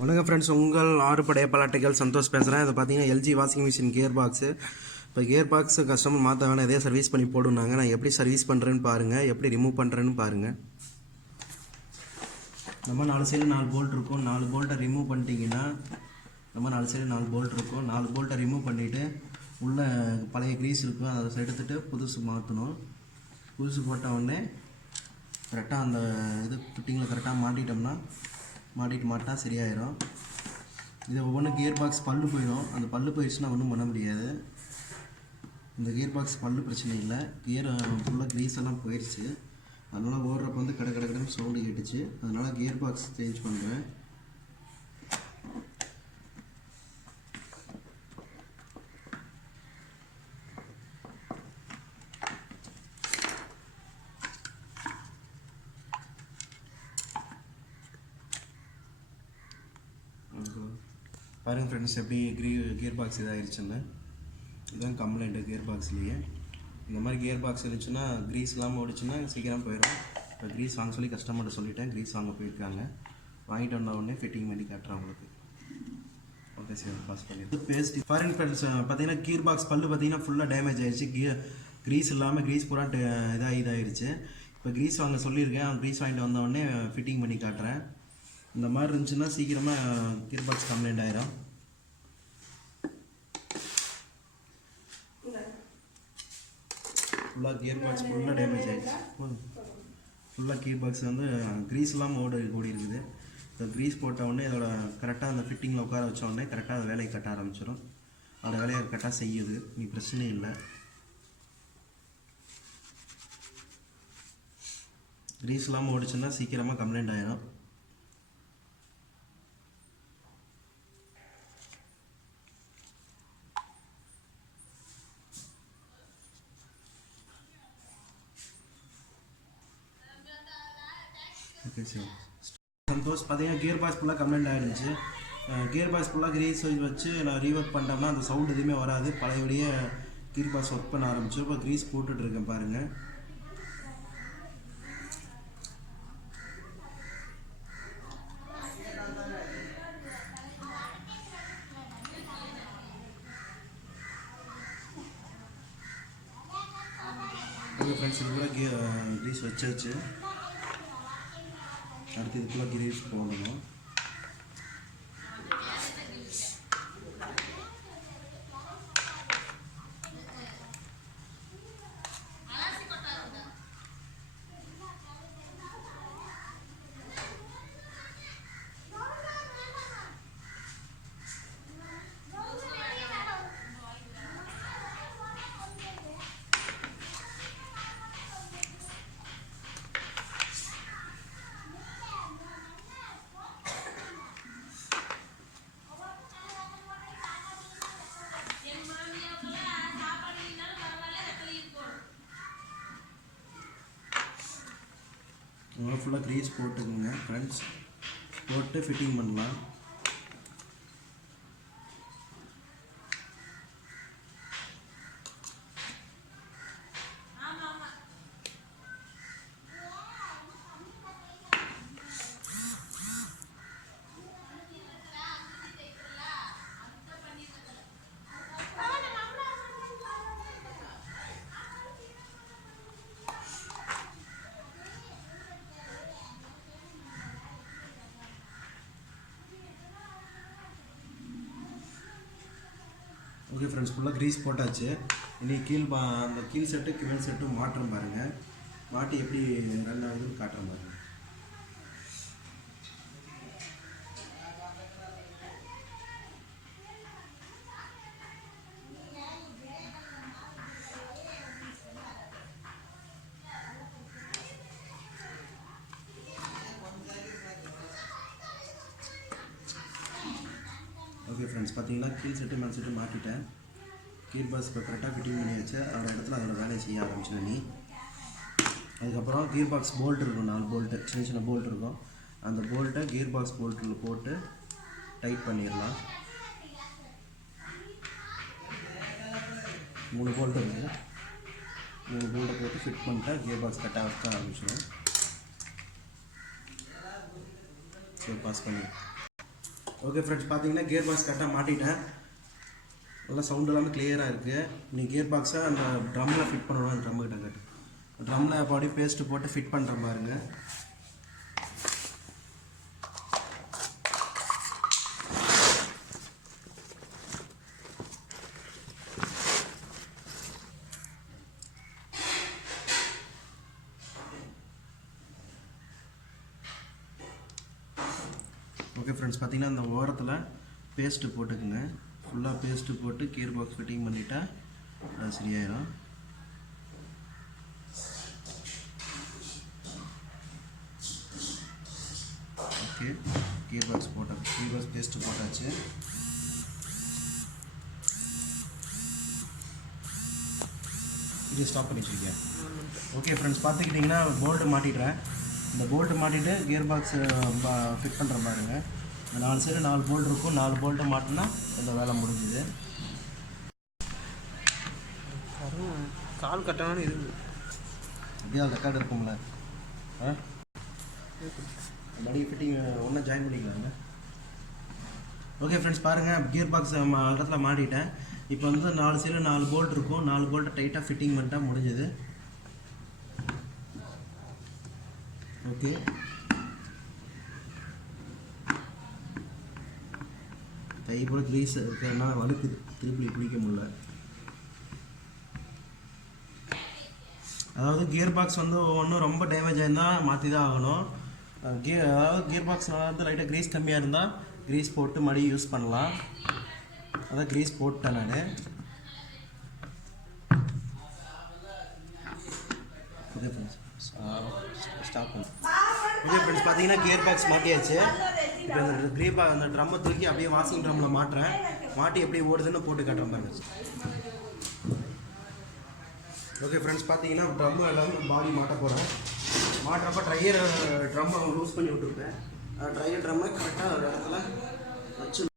வணக்கம் ஃப்ரெண்ட்ஸ், உங்கள் ஆறுபடை பலாட்டைகள் சந்தோஷ் பேசுகிறேன். இதை பார்த்தீங்கன்னா LG washing machine gear box. இப்போ கியர் பாக்ஸு கஸ்டமர் மாற்ற வேணாம், இதே சர்வீஸ் பண்ணி போடுனாங்க. நான் எப்படி சர்வீஸ் பண்ணுறேன்னு பாருங்கள், எப்படி ரிமூவ் பண்ணுறேன்னு பாருங்கள். நம்ம 4 சைடு 4 போல்ட் இருக்கும். 4 போல்ட்டை ரிமூவ் பண்ணிட்டீங்கன்னா நம்ம 4 சைடு 4 போல்ட் இருக்கும். 4 போல்ட்டை ரிமூவ் பண்ணிவிட்டு உள்ள பழைய க்ரீஸ் இருக்கும், அதை எடுத்துகிட்டு புதுசு மாற்றணும். புதுசு போட்ட உடனே கரெக்டாக அந்த இது ஃபிட்டிங்கில் கரெக்டாக மாட்டினா சரியாயிடும். இதை ஒவ்வொன்றும் கியர் பாக்ஸ் பல்லு போயிடும். அந்த பல்லு போயிடுச்சுன்னா ஒன்றும் பண்ண முடியாது. இந்த கியர் பாக்ஸ் பல்லு பிரச்சனை இல்லை, கியர் ஃபுல்லாக க்ரீஸ் எல்லாம் போயிடுச்சு. அதனால் ஓடுறப்ப வந்து கடன்னு சவுண்டு கேட்டுச்சு. அதனால் கியர் பாக்ஸ் சேஞ்ச் பண்ணுறேன். பாருங்கள் ஃப்ரெண்ட்ஸ், எப்படி கியர் பாக்ஸ் இதாகிடுச்சுன்னு. இதுதான் கம்ப்ளைண்ட்டு கியர் பாக்ஸ்லேயே. இந்த மாதிரி கியர் பாக்ஸ் இருந்துச்சுன்னா க்ரீஸ் இல்லாமல் ஓடிச்சுன்னா சீக்கிரம் போயிடும். இப்போ க்ரீஸ் வாங்க சொல்லி கஸ்டமர்கிட்ட சொல்லிட்டேன், க்ரீஸ் வாங்க போயிருக்காங்க. வாங்கிட்டு வந்த உடனே ஃபிட்டிங் பண்ணி காட்டுறேன் உங்களுக்கு. ஓகே சார், பாஸ் பண்ணிடுது பேஸ்ட். பாருங்கள் ஃப்ரெண்ட்ஸ், பார்த்தீங்கன்னா கியர் பாக்ஸ் பல்லு பார்த்தீங்கன்னா ஃபுல்லாக டேமேஜ் ஆகிடுச்சு. க்ரீஸ் இல்லாமல் க்ரீஸ் பூரா இதாகிடுச்சு. இப்போ க்ரீஸ் வாங்க சொல்லியிருக்கேன், அவன் க்ரீஸ் வாங்கிட்டு வந்த உடனே ஃபிட்டிங் பண்ணி காட்டுறேன். இந்த மாதிரி இருந்துச்சுன்னா சீக்கிரமாக கியர் பாக்ஸ் கம்ப்ளைண்ட் ஆயிரும். ஃபுல்லாக கியர் பாக்ஸ் ஃபுல்லாக டேமேஜ் ஆகிடுச்சு. ஃபுல்லாக கியர் பாக்ஸ் வந்து க்ரீஸ் இல்லாமல் ஓடி இருக்குது. இந்த க்ரீஸ் போட்ட உடனே இதோட கரெக்டாக அந்த ஃபிட்டிங்கில் உட்கார வச்ச உடனே கரெக்டாக அதை வேலையை கட்ட ஆரம்பிச்சிடும். அதோட வேலையை கரெக்டாக செய்யுது, நீ பிரச்சனையும் இல்லை. க்ரீஸ் இல்லாமல் ஓடிச்சுன்னா சீக்கிரமாக கம்ப்ளைண்ட் ஆயிரும். Okay sir. சந்தோஷ் பார்த்தீங்கன்னா கியர் பாக்ஸ் ஃபுல்லாக கம்ப்ளைண்ட் ஆகிடுச்சு. கியர் பாக்ஸ் ஃபுல்லாக க்ரீஸ் வச்சு நான் ரீஒர்க் பண்ணிட்டோம்னா அந்த சவுண்ட் எதுவுமே வராது. பழையபடியே கியர் பாக்ஸ் ஒர்க் பண்ண ஆரம்பிச்சு. இப்போ க்ரீஸ் போட்டுட்ருக்கேன் பாருங்கள். ஃப்ரெண்ட்ஸ், இது கூட க்ரீஸ் வச்சாச்சு. அடுத்து இதுக்குள்ளே க்ரீஸ் போடணும். ஃபுல்லாக க்ரீஸ் போட்டுக்குங்க ஃப்ரெண்ட்ஸ், போட்டு ஃபிட்டிங் பண்ணலாம். ஓகே ஃப்ரெண்ட்ஸ், ஃபுல்லாக க்ரீஸ் போட்டாச்சு. இன்றைக்கி அந்த கீழ் செட்டு மேல் செட்டும் மாட்டுறோம் பாருங்கள். மாட்டி எப்படி ரன் ஆகுதுன்னு காட்டுறேன் பாருங்கள். ஓகே ஃப்ரெண்ட்ஸ், பார்த்தீங்கன்னா கீழ் செட்டு மேல் செட்டு மாட்டிட்டேன். கீழ் பாக்ஸ் இப்போ கரெக்டாக ஃபிட்டிங் பண்ணி வச்சு அதோட இடத்துல அதோட வேலையை செய்ய ஆரம்பிச்சிடும் நீ. அதுக்கப்புறம் கியர் பாக்ஸ் போல்ட் இருக்கும், 4 போல்ட்டு சின்ன போல்ட் இருக்கும். அந்த போல்ட்டை கியர் பாக்ஸ் போல்ட்டில் போட்டு டைட் பண்ணிடலாம். 3 போல்ட்டு இருக்குது. 3 போல்ட்டை போட்டு ஃபிட் பண்ணிட்டா கியர் பாக்ஸ் கரெக்டாக வைக்க ஆரம்பிச்சிடும். சரி, பாஸ் பண்ணி ஓகே ஃப்ரெண்ட்ஸ், பார்த்தீங்கன்னா கியர் பாக்ஸ் கரெக்டாக மாட்டிட்டேன். நல்லா சவுண்ட் இல்லாமல் கிளியராக இருக்குது. நீ கியர் பாக்ஸை அந்த ட்ரம்மில் ஃபிட் பண்ணணும். அந்த ட்ரம்மு கிட்ட கட்டு ட்ரம்மில் அப்படி பேஸ்ட்டு போட்டு ஃபிட் பண்ணுற பாருங்க. ஓகே ஃப்ரெண்ட்ஸ், பார்த்தீங்கன்னா இந்த ஓரத்தில் பேஸ்ட்டு போட்டுக்குங்க. ஃபுல்லாக பேஸ்ட்டு போட்டு கியர் பாக்ஸ் ஃபிட்டிங் பண்ணிட்டா அது சரியாயிடும். ஓகே, கியர் பாக்ஸ் பேஸ்ட்டு போட்டாச்சு. இது ஸ்டாப் பண்ணி வச்சுருக்கேன். ஓகே ஃப்ரெண்ட்ஸ், பார்த்துக்கிட்டிங்கன்னா போல்ட்டு மாட்டிடுறேன். இந்த போல்ட்டு மாட்டிட்டு கியர் பாக்ஸு ஃபிட் பண்ணுற பாருங்க. இந்த 4 சைடு 4 போல்ட் இருக்கும். 4 போல்ட்டை மாட்டினா இந்த வேலை முடிஞ்சுது. கால் கட்டணும் இருக்கு அப்படியே அந்த ரெக்கார்டு இருக்கும்ல, மணி ஃபிட்டிங் ஒன்றா ஜாயின் பண்ணிக்கலாங்க. ஓகே ஃப்ரெண்ட்ஸ், பாருங்கள் கியர் பாக்ஸ் இடத்துல மாட்டிட்டேன். இப்போ வந்து 4 சைடு 4 போல்ட் இருக்கும். 4 போல்ட்டை டைட்டாக ஃபிட்டிங் பண்ணிட்டா முடிஞ்சுது. ஓகே, கை கூட க்ரீஸ் இருக்கிறதுனால வழுக்குது, திருப்பி பிடிக்க முடியல. அதாவது கியர் பாக்ஸ் வந்து ஒவ்வொன்றும் ரொம்ப டேமேஜ் ஆயிருந்தால் மாற்றி தான் ஆகணும். அதாவது கியர் பாக்ஸ்னால வந்து லைட்டாக க்ரீஸ் கம்மியாக இருந்தால் க்ரீஸ் போட்டு மடி யூஸ் பண்ணலாம். அதான் க்ரீஸ் போட்டேன் நான். ஓகே ஃப்ரெண்ட்ஸ், ஸ்டாப் பண்ணு. ஓகே ஃப்ரெண்ட்ஸ், பார்த்தீங்கன்னா கியர் பாக்ஸ் மாட்டியாச்சு. இப்போ அந்த ட்ரம்மை தூக்கி அப்படியே வாஷிங் ட்ரம்மில் மாட்டுறேன். மாட்டி எப்படி ஓடுதுன்னு போட்டு காட்டுறேன் பாருங்க. ஓகே ஃப்ரெண்ட்ஸ், பார்த்தீங்கன்னா ட்ரம்மு எல்லாமே பாடி மாட்ட போகிறேன். மாட்டுறப்ப ட்ரையர் ட்ரம்மை லூஸ் பண்ணி விட்டுருப்பேன். ட்ரையர் ட்ரம்மை கரெக்டாக ஒரு இடத்துல வச்சு